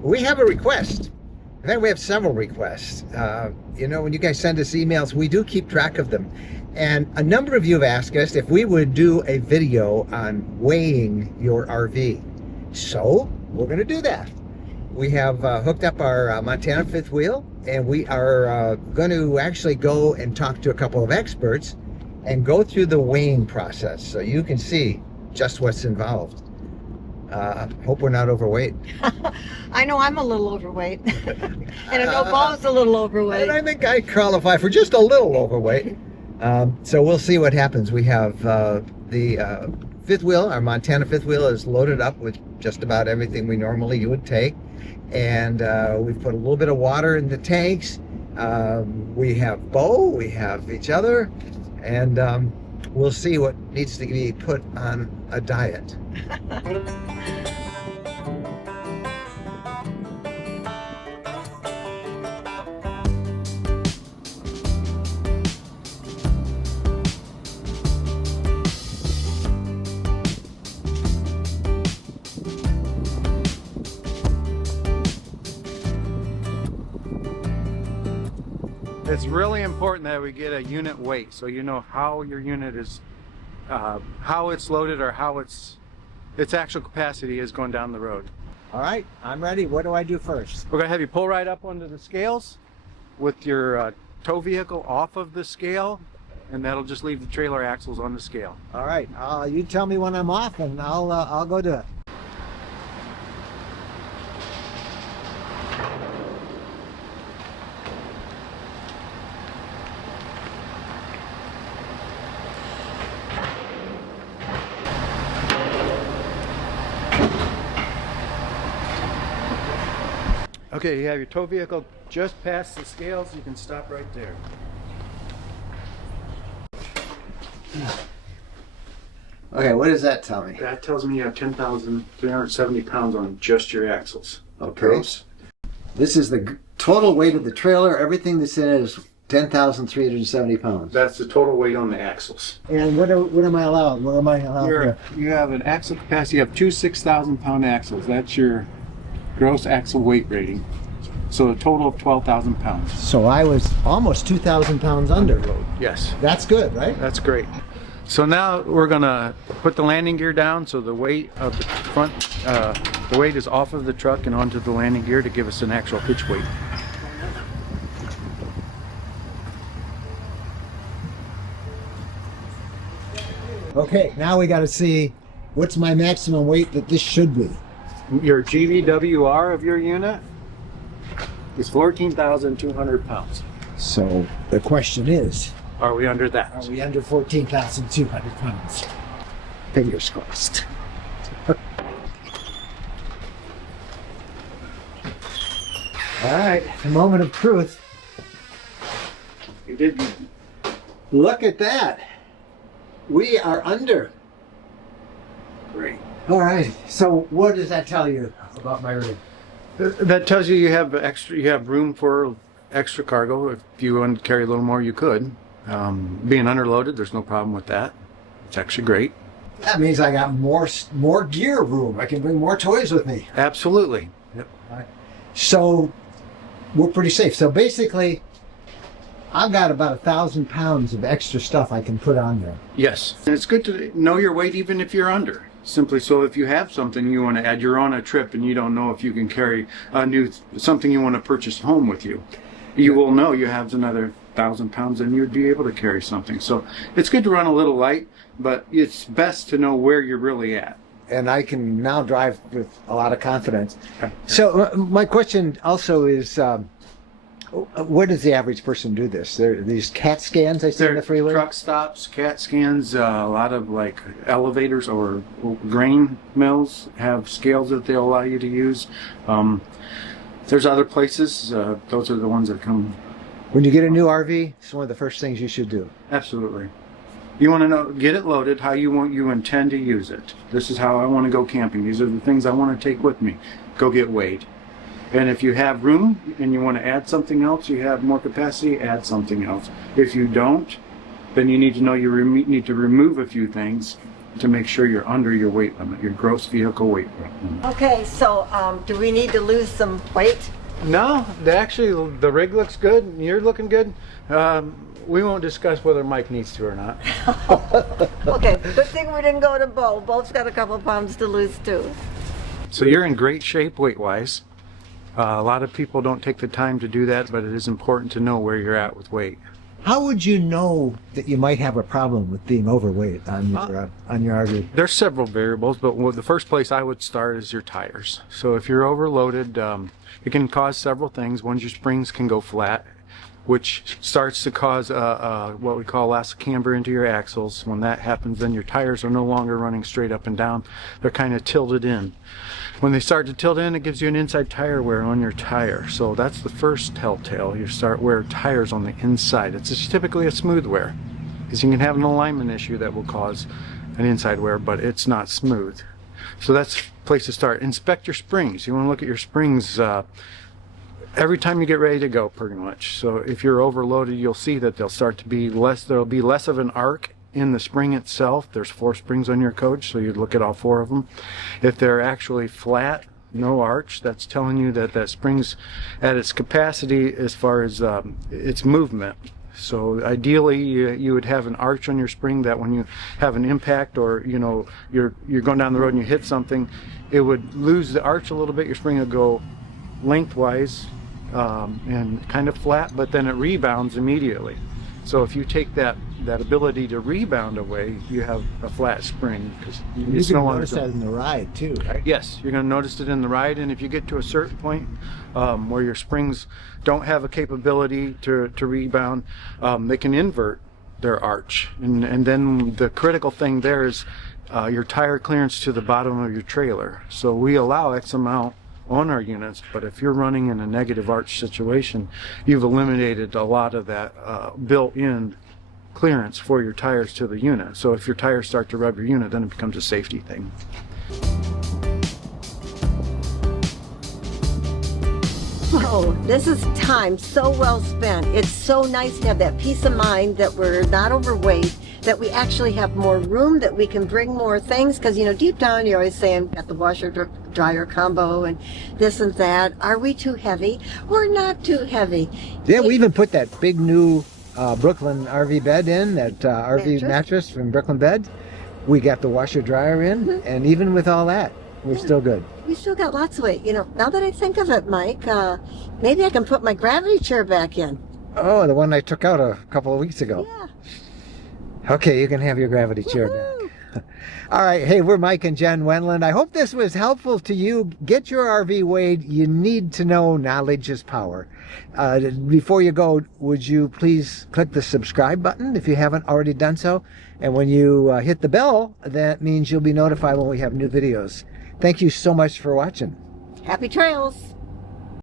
we have a request. In fact, we have several requests. When you guys send us emails, we do keep track of them. And a number of you have asked us if we would do a video on weighing your RV. So we're going to do that. We have hooked up our Montana fifth wheel, and we are going to actually go and talk to a couple of experts and go through the weighing process so you can see just what's involved. Hope we're not overweight. I know I'm a little overweight. And I know Bo's a little overweight. And I think I qualify for just a little overweight. So we'll see what happens. We have the fifth wheel, our Montana fifth wheel is loaded up with just about everything we normally would take. And we've put a little bit of water in the tanks. We have Bo, we have each other, and we'll see what needs to be put on a diet. It's really important that we get a unit weight so you know how your unit is, how it's loaded or how its actual capacity is going down the road. All right, I'm ready. What do I do first? We're gonna have you pull right up onto the scales with your tow vehicle off of the scale, and that'll just leave the trailer axles on the scale. All right, you tell me when I'm off, and I'll go do it. Okay, you have your tow vehicle just past the scales. You can stop right there. Okay, what does that tell me? That tells me you have 10,370 pounds on just your axles. Okay. Gross. This is the total weight of the trailer. Everything that's in it is 10,370 pounds. That's the total weight on the axles. And what am I allowed? What am I allowed here? You have an axle capacity of two 6,000 pound axles. That's your gross axle weight rating. So a total of 12,000 pounds. So I was almost 2,000 pounds under. Yes. That's good, right? That's great. So now we're gonna put the landing gear down so the weight of the front, the weight is off of the truck and onto the landing gear to give us an actual hitch weight. Okay, now we got to see what's my maximum weight that this should be. Your GVWR of your unit is 14,200 pounds. So the question is, Are we under that? are we under 14,200 pounds? Fingers crossed. All right, the moment of truth. You did. Look at that. We are under. Great. All right, so what does that tell you about my rig? That tells you you have room for extra cargo. If you want to carry a little more, you could. Being underloaded, there's no problem with that. It's actually great. That means I got more gear room. I can bring more toys with me. Absolutely. Yep. All right. So we're pretty safe. So basically, I've got about 1,000 pounds of extra stuff I can put on there. Yes. And it's good to know your weight even if you're under. Simply so if you have something you want to add, you're on a trip and you don't know if you can carry something you want to purchase home with you. You will know you have another 1,000 pounds and you'd be able to carry something. So it's good to run a little light, but it's best to know where you're really at. And I can now drive with a lot of confidence. So my question also is, where does the average person do this? These CAT scans I see in the freeway? Truck stops, CAT scans, a lot of like elevators or grain mills have scales that they'll allow you to use. There's other places, those are the ones that come. When you get a new RV, it's one of the first things you should do. Absolutely. You want to know, get it loaded, how you intend to use it. This is how I want to go camping. These are the things I want to take with me. Go get weighed. And if you have room and you want to add something else, you have more capacity, add something else. If you don't, then you need to know you need to remove a few things to make sure you're under your weight limit, your gross vehicle weight limit. Okay, so do we need to lose some weight? No, actually, the rig looks good, and you're looking good. We won't discuss whether Mike needs to or not. Okay, good thing we didn't go to Bo. Bo's got a couple pounds to lose too. So you're in great shape weight-wise. A lot of people don't take the time to do that, but it is important to know where you're at with weight. How would you know that you might have a problem with being overweight on your RV? There's several variables, but the first place I would start is your tires. So if you're overloaded, it can cause several things. One, your springs can go flat, which starts to cause what we call loss of camber into your axles. When that happens, then your tires are no longer running straight up and down. They're kind of tilted in. When they start to tilt in, it gives you an inside tire wear on your tire. So that's the first telltale. You start wear tires on the inside. It's just typically a smooth wear, because you can have an alignment issue that will cause an inside wear, but it's not smooth. So that's a place to start. Inspect your springs. You want to look at your springs every time you get ready to go, pretty much. So if you're overloaded, you'll see that they'll start to be less. There'll be less of an arc in the spring itself. There's 4 springs on your coach, so you'd look at all 4 of them. If they're actually flat, no arch, that's telling you that that spring's at its capacity as far as its movement. So ideally, you would have an arch on your spring that when you have an impact, or you're going down the road and you hit something, it would lose the arch a little bit. Your spring would go lengthwise and kind of flat, but then it rebounds immediately. So if you take that ability to rebound away, you have a flat spring, because You can notice that in the ride too, right? Yes, you're going to notice it in the ride, and if you get to a certain point where your springs don't have a capability to rebound, they can invert their arch, and then the critical thing there is your tire clearance to the bottom of your trailer. So we allow X amount on our units, but if you're running in a negative arch situation, you've eliminated a lot of that built-in clearance for your tires to the unit. So if your tires start to rub your unit, then it becomes a safety thing. Oh, this is time so well spent. It's so nice to have that peace of mind that we're not overweight, that we actually have more room, that we can bring more things, because deep down you're always saying got the washer dryer combo and this and that. Are we too heavy? We're not too heavy. Yeah, we even put that big new Brooklyn RV bed in, that RV mattress from Brooklyn Bed. We got the washer dryer in, and even with all that, we're still good. We still got lots of weight. Now that I think of it, Mike, maybe I can put my gravity chair back in. Oh, the one I took out a couple of weeks ago. Yeah. Okay, you can have your gravity chair back. All right, hey, we're Mike and Jen Wendland. I hope this was helpful to you. Get your RV weighed. You need to know knowledge is power. Before you go, would you please click the subscribe button if you haven't already done so? And when you hit the bell, that means you'll be notified when we have new videos. Thank you so much for watching. Happy trails.